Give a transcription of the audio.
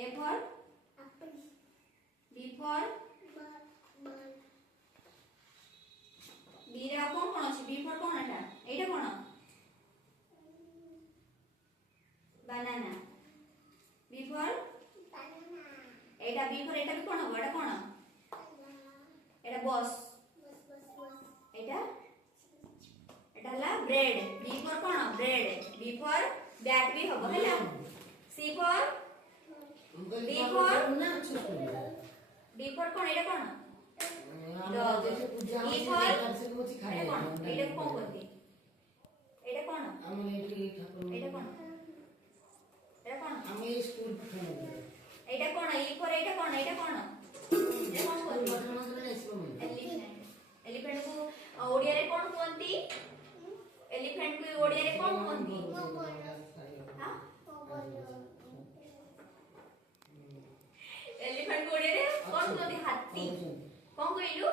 A for apple, B for ball, B रे कौन कौन अछि B for कौन एटा एटा कौन banana B for banana, Etah B for एटा भी कौन हो एटा कौन एटा बस bus, Etah Etah La bread B for कौन ब्रेड B for बैट भी होबो हैला C for D for D for कौन एटा कौन dog E for एटा कौन एटा कौन करती एटा कौन एटा कौन एटा कौन एटा कौन E for एटा कौन एटा कौन एलिफेंट एलिफेंट को ओडिया रे कौन कहंती एलिफेंट को ओडिया रे कौन कहंती हां एलिफेंट को ओडिया रे कौन कहंती हाथी कौन कहलु